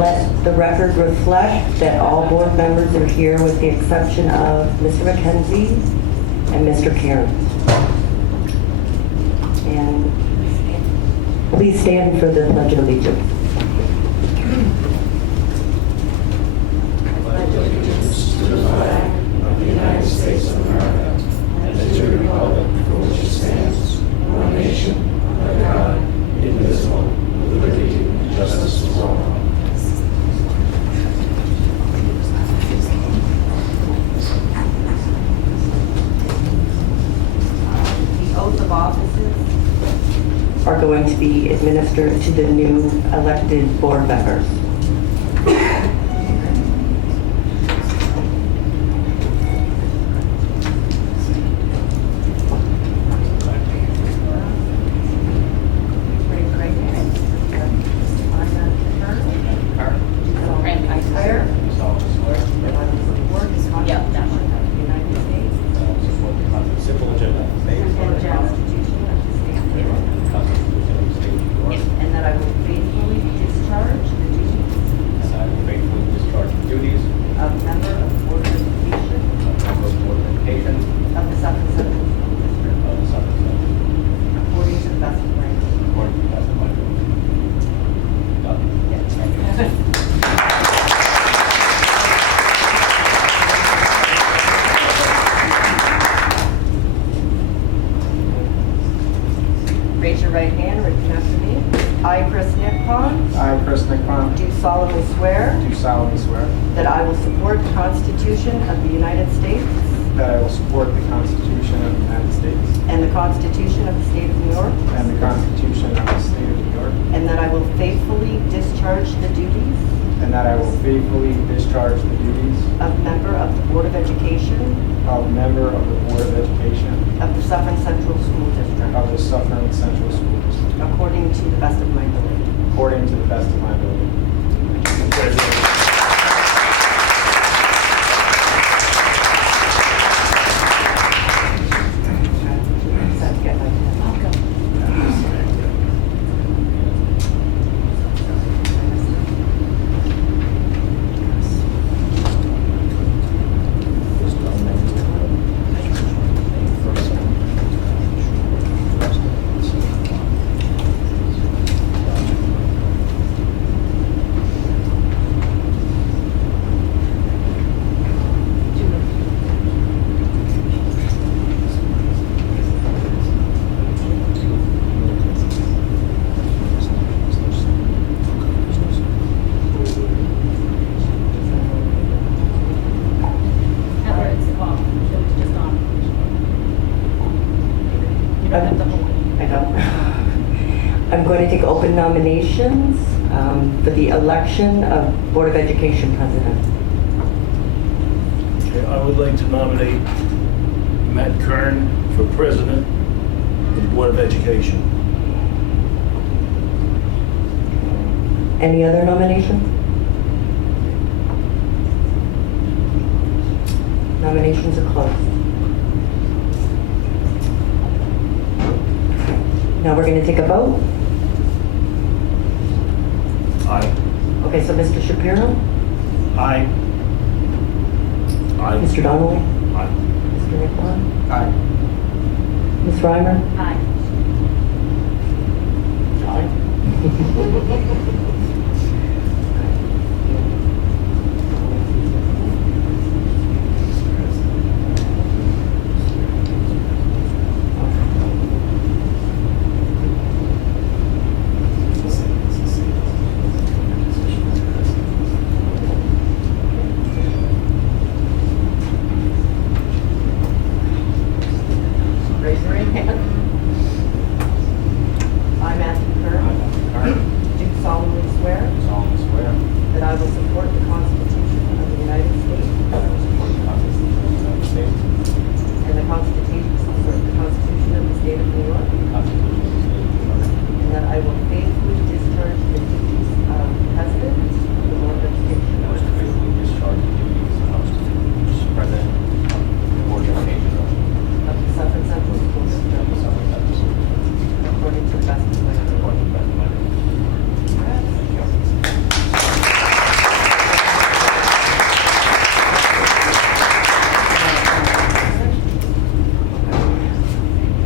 Let the record reflect that all board members are here with the exception of Mr. McKenzie and Mr. Karen. And please stand for the Pledge of Allegiance. Pledge allegiance to the flag of the United States of America and to the republic for which it stands, one nation, under God, indivisible, with liberty and justice for all. The oath of offices are going to be administered to the new elected board members. Raise your right hand, repeat after me. I, Chris Nickpon, I, Chris Nickpon, do solemnly swear do solemnly swear that I will support the Constitution of the United States that I will support the Constitution of the United States and the Constitution of the State of New York, and the Constitution of the State of New York, and that I will faithfully discharge the duties and that I will faithfully discharge the duties of member of the Board of Education of member of the Board of Education of the Suffern Central School District of the Suffern Central School District according to the best of my ability. according to the best of my ability. Congratulations. I'm going to take open nominations for the election of Board of Education President. Okay, I would like to nominate Matt Kern for President of the Board of Education. Any other nominations? Nominations are closed. Now we're going to take a vote. Aye. Okay, so Mr. Shapiro, Aye. Aye. Mr. Donnelly, Aye. Mr. Nickpon, Aye. Ms. Reimer. Aye. Raise your right hand. I, Matthew Kern, do solemnly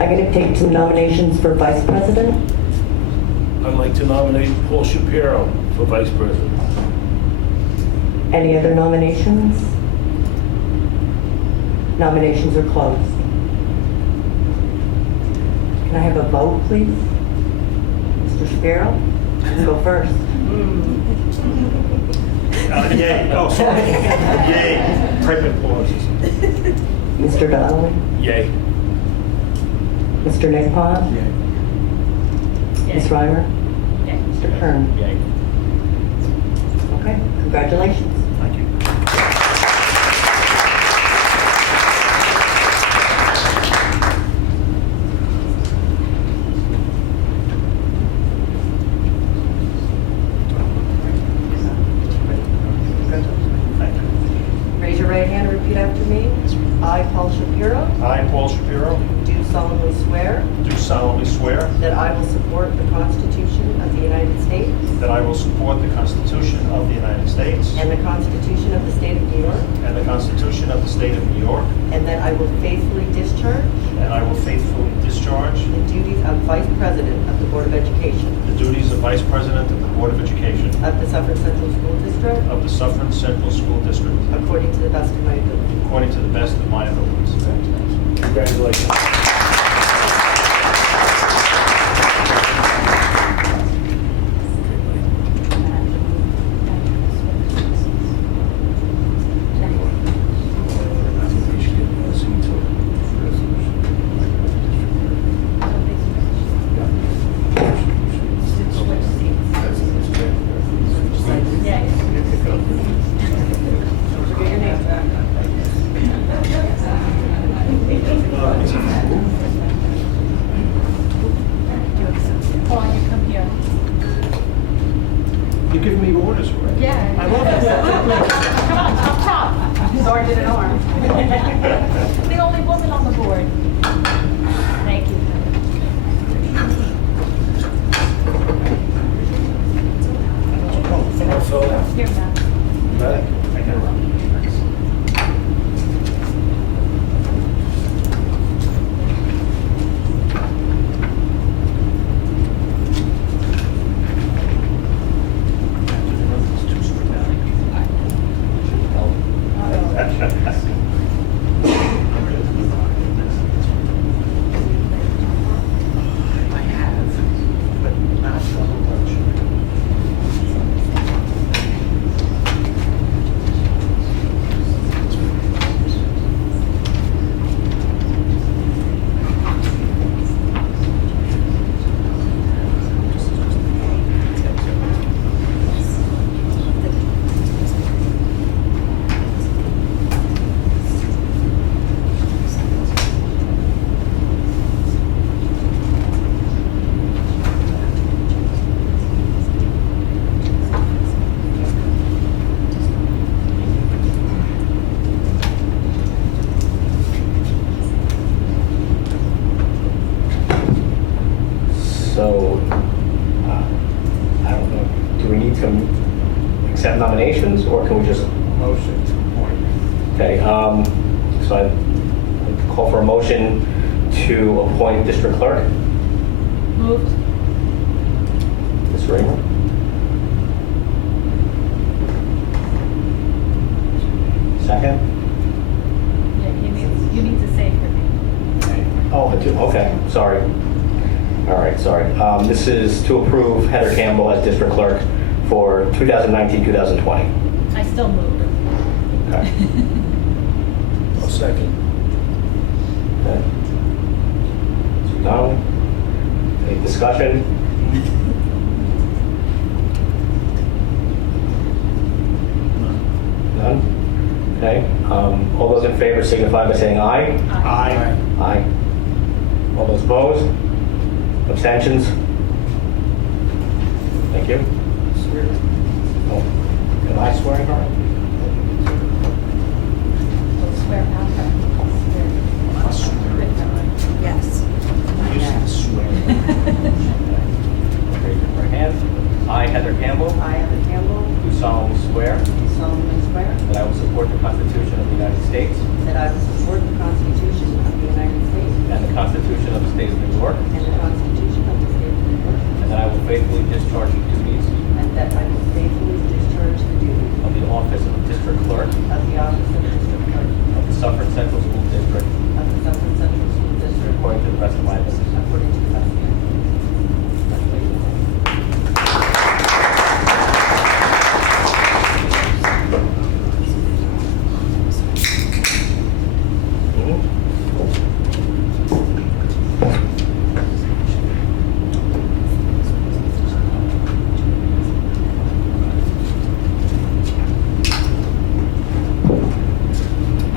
I'm going to take some nominations for Vice President. I'd like to nominate Paul Shapiro for Vice President. Any other nominations? Nominations are closed. Can I have a vote, please? Mr. Shapiro, you can go first. Yay. Oh, sorry. Yay. Pregnant pauses. Mr. Donnelly? Yay. Mr. Nagpon? Ms. Reimer? Mr. Kern? Yay. Okay, congratulations. Thank you. Raise your right hand and repeat after me. I, Paul Shapiro, I, Paul Shapiro, do solemnly swear do solemnly swear that I will support the Constitution of the United States that I will support the Constitution of the United States and the Constitution of the State of New York, and the Constitution of the State of New York, and that I will faithfully discharge and I will faithfully discharge the duties of Vice President of the Board of Education the duties of Vice President of the Board of Education of the Suffern Central School District of the Suffern Central School District according to the best of my ability. according to the best of my abilities. Congratulations. Paul, you come here. You're giving me orders already. Yeah. I love it. Come on, up top. Sergeant at arms. The only woman on the board. Thank you. Here, Matt. So, I don't know, do we need to accept nominations, or can we just? Motion to appoint. Okay, so I call for a motion to appoint district clerk, Moved. Ms. Raymer. Second? Yeah, you need to say her name. Oh, I do, okay, sorry. All right, sorry. This is to approve Heather Campbell as district clerk for 2019-2020. I still move. Okay. I'll second. Okay. Mr. Donnelly? Any discussion? None? Okay. All those in favor signify by saying aye. Aye. Aye. All those opposed? Abstentions? Thank you. Oh, am I swearing her? We'll swear after. I swear. With her. Yes. I used to swear. Raise your right hand. I, Heather Campbell, I, Heather Campbell, do solemnly swear do solemnly swear that I will support the Constitution of the United States that I will support the Constitution of the United States and the Constitution of the State of New York, and the Constitution of the State of New York, and that I will faithfully discharge the duties and that I will faithfully discharge the duties of the office of District Clerk of the office of District Clerk of the Suffern Central School District of the Suffern Central School District according to the best of my ability. according to the best of my ability.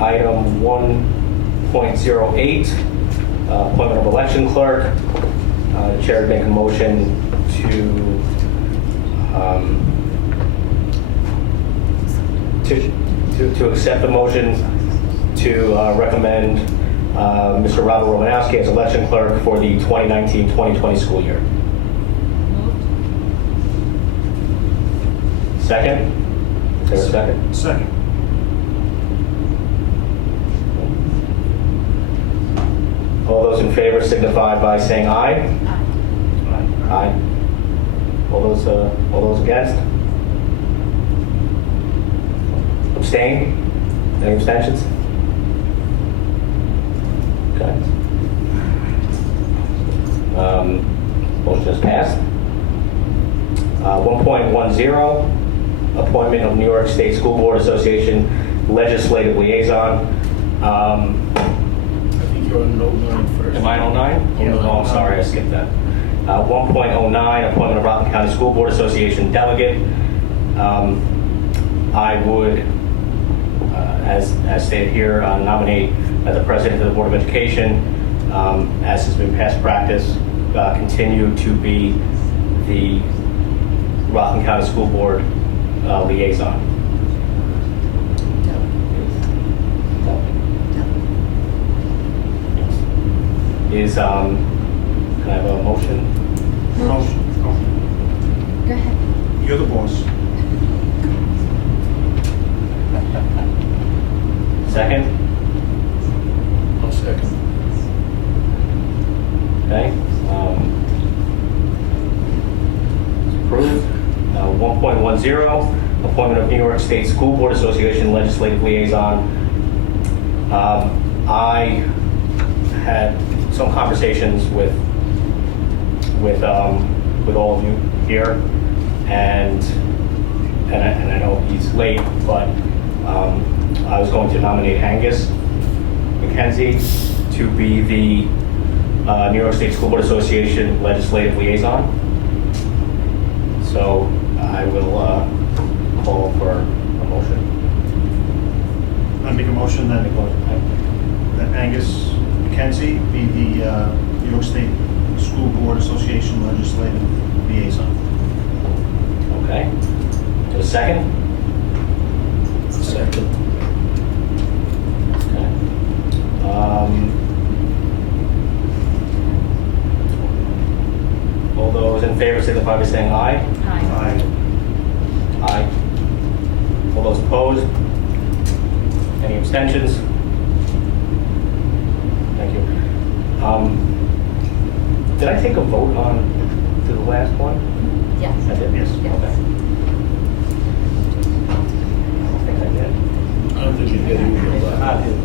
Item 1.08, appointment of election clerk. The chair would make a motion to accept the motion to recommend Mr. Robert Romanowski as election clerk for the 2019-2020 school year. Second? Is there a second? Second. All those in favor signify by saying aye. Aye. All those against? Abstain? Any abstentions? Okay. Motion is passed. 1.10, appointment of New York State School Board Association Legislative Liaison. I think you're on note 9 first. Am I on 09? Yeah. Oh, I'm sorry, I skipped that. 1.09, appointment of Rockland County School Board Association delegate. I would, as stated here, nominate as the president of the Board of Education, as has been past practice, continue to be the Rockland County School Board liaison. Can I have a motion? Motion. Go ahead. You're the boss. Second? I'll second. Okay. It's approved. 1.10, appointment of New York State School Board Association Legislative Liaison. I had some conversations with all of you here, and I know he's late, but I was going to nominate Angus McKenzie to be the New York State School Board Association Legislative Liaison. So I will call for a motion. I make a motion that Angus McKenzie be the New York State School Board Association Legislative Liaison. Okay. To a second? Second. Okay. All those in favor signify by saying aye. Aye. Aye. All those opposed? Any abstentions? Thank you. Did I take a vote on to the last one? Yes. I did? Yes. Okay. I don't think I did. I don't think you did. I did.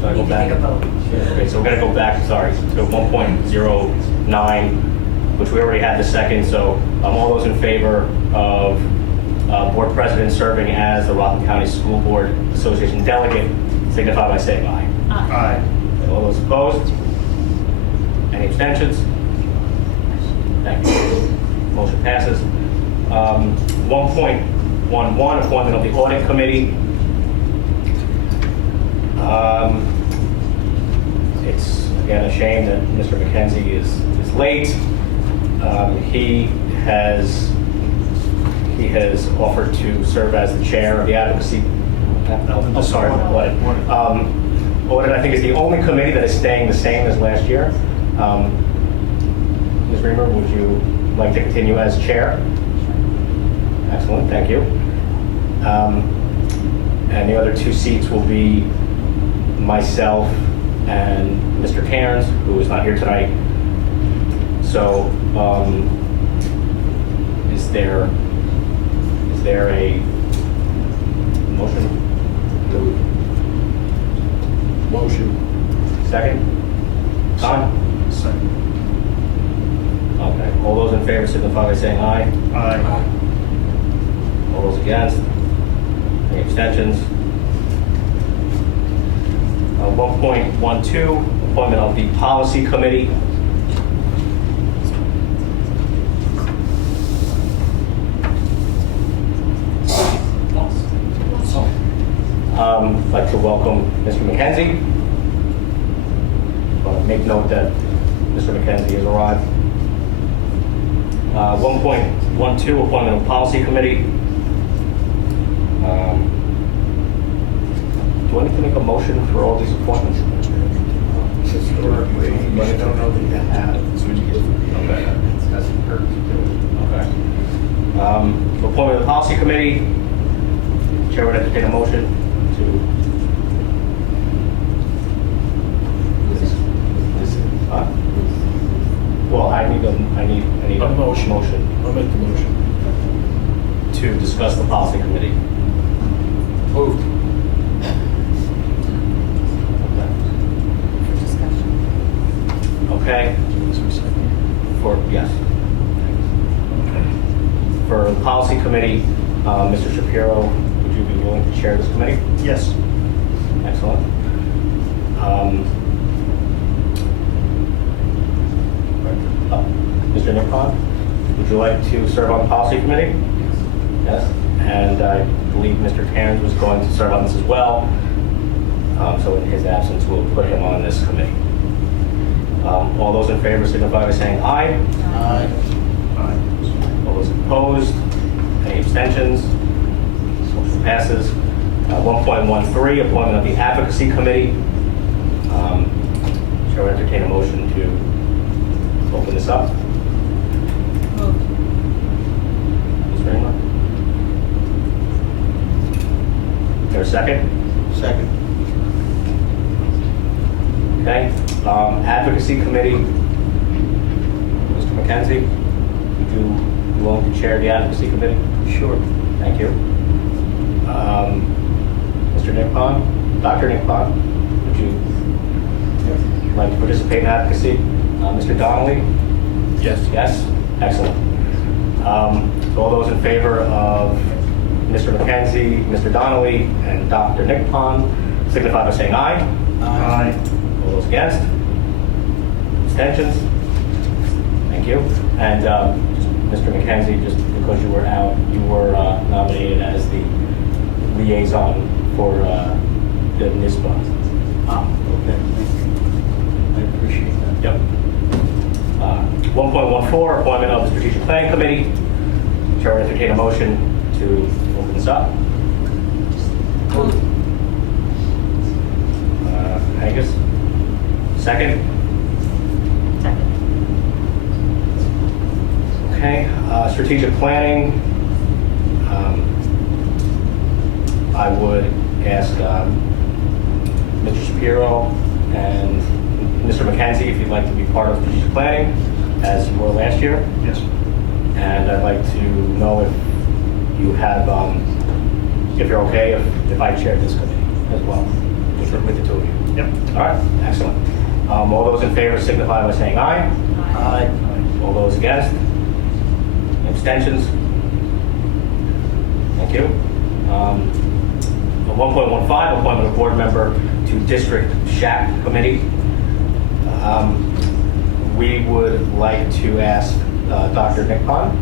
So I go back. Take a vote. Okay, so we're gonna go back, sorry, to 1.09, which we already had the second, so all those in favor of board president serving as the Rockland County School Board Association delegate signify by saying aye. Aye. All those opposed? Any abstentions? Thank you. Motion passes. 1.11, appointment of the audit committee. It's again a shame that Mr. McKenzie is late. He has offered to serve as the chair of the advocacy. Oh, sorry, audit. Audit, I think, is the only committee that is staying the same as last year. Ms. Reamer, would you like to continue as chair? Excellent, thank you. And the other two seats will be myself and Mr. Cairns, who is not here tonight. So, is there a motion? Motion. Second? Tom? Second. Okay. All those in favor signify by saying aye. Aye. All those against? Any abstentions? 1.12, appointment of the policy committee. I'd like to welcome Mr. McKenzie. Make note that Mr. McKenzie has arrived. 1.12, appointment of policy committee. Do I need to make a motion for all these appointments? Historically, but I don't know that you have. Okay. That's the purpose to do it. Okay. Appointment of the policy committee. Chair would entertain a motion to. Well, I need a motion. I'll make the motion. to discuss the policy committee. Moved. Okay. Yes. For the policy committee, Mr. Shapiro, would you be willing to chair this committee? Yes. Excellent. Mr. Nippon, would you like to serve on the policy committee? Yes. And I believe Mr. Cairns was going to serve on this as well. So in his absence, we'll put him on this committee. All those in favor signify by saying aye. Aye. All those opposed? Any abstentions? Motion passes. 1.13, appointment of the advocacy committee. Shall we entertain a motion to open this up? Ms. Raymond? Is there a second? Second. Okay. Advocacy committee. Mr. McKenzie, would you be willing to chair the advocacy committee? Sure. Thank you. Mr. Nippon, Dr. Nippon, would you like to participate in advocacy? Mr. Donnelly? Yes. Yes? Excellent. So all those in favor of Mr. McKenzie, Mr. Donnelly, and Dr. Nippon signify by saying aye. Aye. All those against? Abstentions? Thank you. And just Mr. McKenzie, just because you were out, you were nominated as the liaison for the NISBA. Okay. I appreciate that. Yep. 1.14, appointment of the Strategic Planning Committee. Chair will entertain a motion to open this up. Angus? Second? Second. Okay. Strategic Planning. I would ask Mr. Shapiro and Mr. McKenzie if you'd like to be part of strategic planning, as you were last year. Yes. And I'd like to know if you have, if you're okay if I chair this committee as well, with the two of you. Yep. All right, excellent. All those in favor signify by saying aye. Aye. All those against? Abstentions? Thank you. 1.15, appointment of board member to District SHAC Committee. We would like to ask Dr. Nippon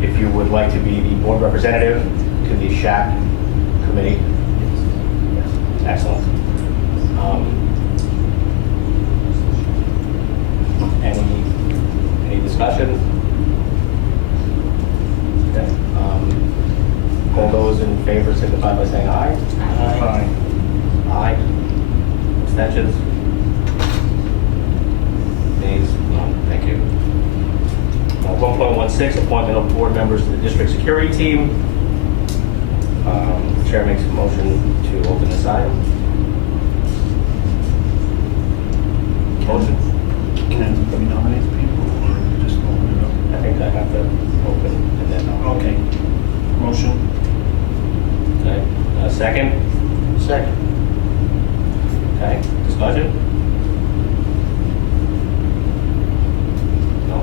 if you would like to be the board representative to the SHAC Committee. Yes. Excellent. Any discussion? Okay. All those in favor signify by saying aye. Aye. Aye. Abstentions? Nays? None. Thank you. 1.16, appointment of board members to the district security team. Chair makes a motion to open this item. Motion? Can we nominate people or just open it I think I have to open and then up? nominate. Okay. Motion? Okay, second? Second. Okay, discussion? No?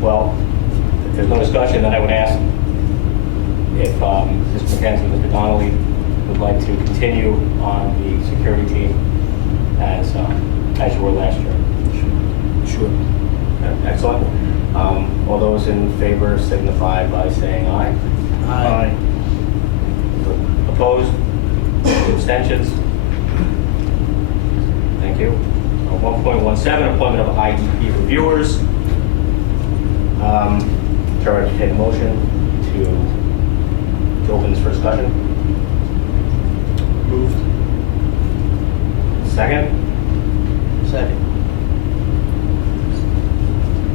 Well, if there's no discussion, then I would ask if Mr. McKenzie and Mr. Donnelly would like to continue on the security team as you were last year. Sure. Excellent. All those in favor signify by saying aye. Aye. Opposed? Abstentions? Thank you. 1.17, appointment of IDP reviewers. Chair, entertain a motion to open this for discussion. Moved. Second? Second.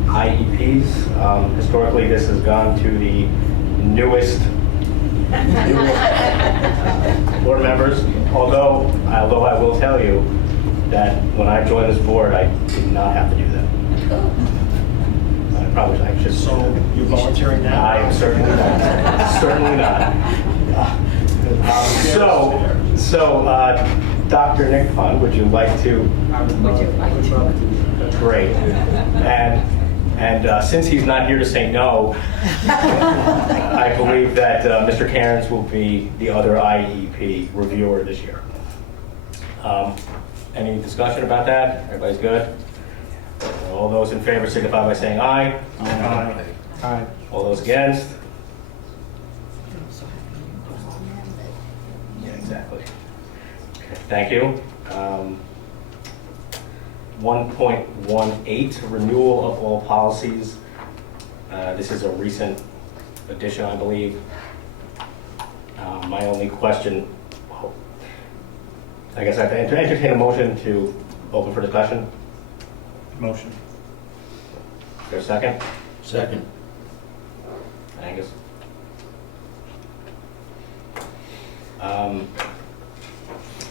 IEPs. Historically, this has gone to the newest board members, although I will tell you that when I joined this board, I did not have to do that. I should. So you're volunteering now? I am certainly not. Certainly not. Dr. Nick Pond, would you like to? Would you like to? Great. And since he's not here to say no, I believe that Mr. Cairns will be the other IEP reviewer this year. Any discussion about that? Everybody's good? All those in favor signify by saying aye. Aye. Aye. All those against? Yeah, exactly. Okay, thank you. 1.18, renewal of all policies. This is a recent addition, I believe. My only question, I guess I have to entertain a motion to open for discussion. Motion. Is there a second? Second. Angus?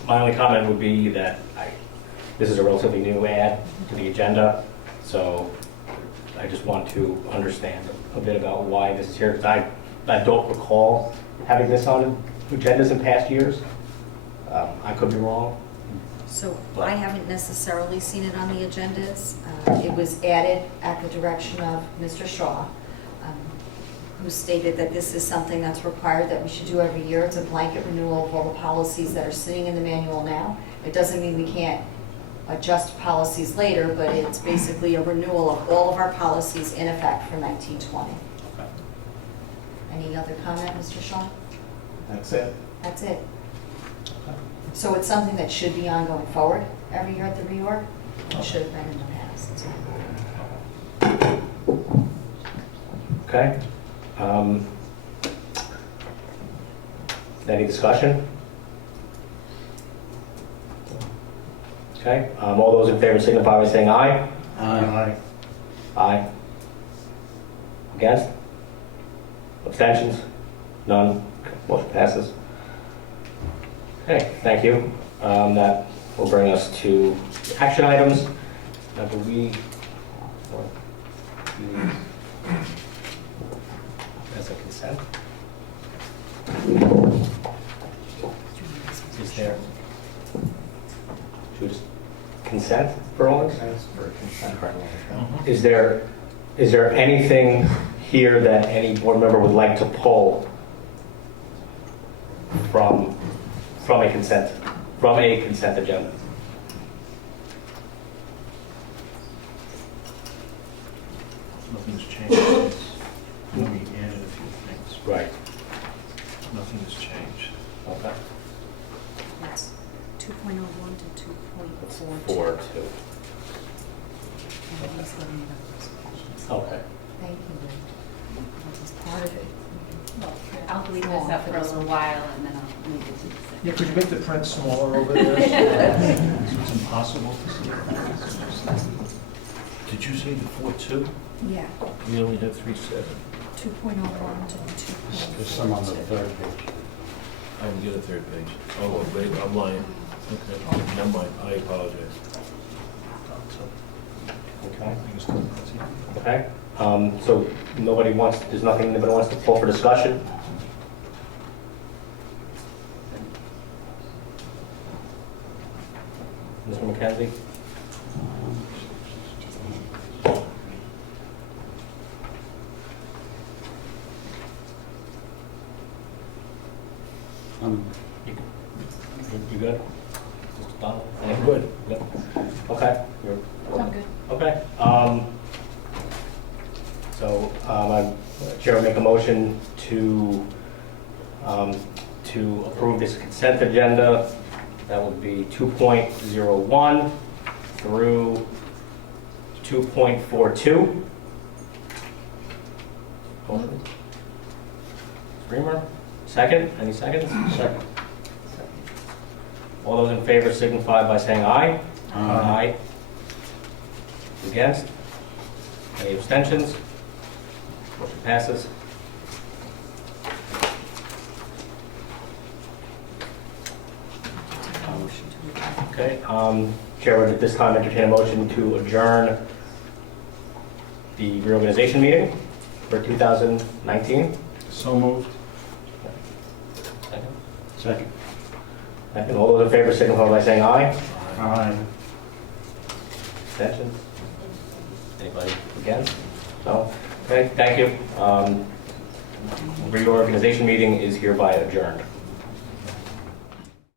My only comment would be that this is a relatively new add to the agenda, so I just want to understand a bit about why this is here, because I don't recall having this on agendas in past years. I could be wrong. So I haven't necessarily seen it on the agendas. It was added at the direction of Mr. Shaw, who stated that this is something that's required that we should do every year. It's a blanket renewal of all the policies that are sitting in the manual now. It doesn't mean we can't adjust policies later, but it's basically a renewal of all of our policies in effect for 1920. Any other comment, Mr. Shaw? That's it. That's it. So it's something that should be ongoing forward every year at the reorg. It should have been in the past. Okay. Any discussion? Okay. All those in favor signify by saying aye. Aye. Aye. Against? Abstentions? None. Motion passes. Okay, thank you. That will bring us to action items. Now, do we? As a consent? Is there? Should we just consent for all this? For consent. Is there anything here that any board member would like to pull from a consent agenda? Nothing's changed. We added a few things. Right. Nothing has changed. Okay. That's 2.01 to 2.42. 4-2. Okay. Thank you. That was part of it. I'll leave this up for a little while and then I'll move it to the Yeah, second. could you make the print smaller over there? So it's impossible to see. Did you say the 4-2? Yeah, We only have 3-7. 2.01 to 2.42. There's some on the third page. I didn't get a third page. Oh, wait, I'm lying. Okay, never mind, I apologize. Okay. I guess that's it. Okay, so there's nothing anybody wants to pull for discussion? Mr. McKenzie? You good? Mr. Donald? I'm good. Good. Okay. I'm good. Okay. So, Chair will make a motion to approve this consent agenda. That would be 2.01 through 2.42. Motion. Reamer, second? Any seconds? Second. All those in favor signify by saying aye. Aye. Against? Any abstentions? Motion passes. Okay, Chair would at this time entertain a motion to adjourn the reorganization meeting for 2019. So moved. Second. Second. Second. All those in favor signify by saying aye. Aye. Abstentions? Anybody against? No? Okay, thank you. Reorganization meeting is hereby adjourned.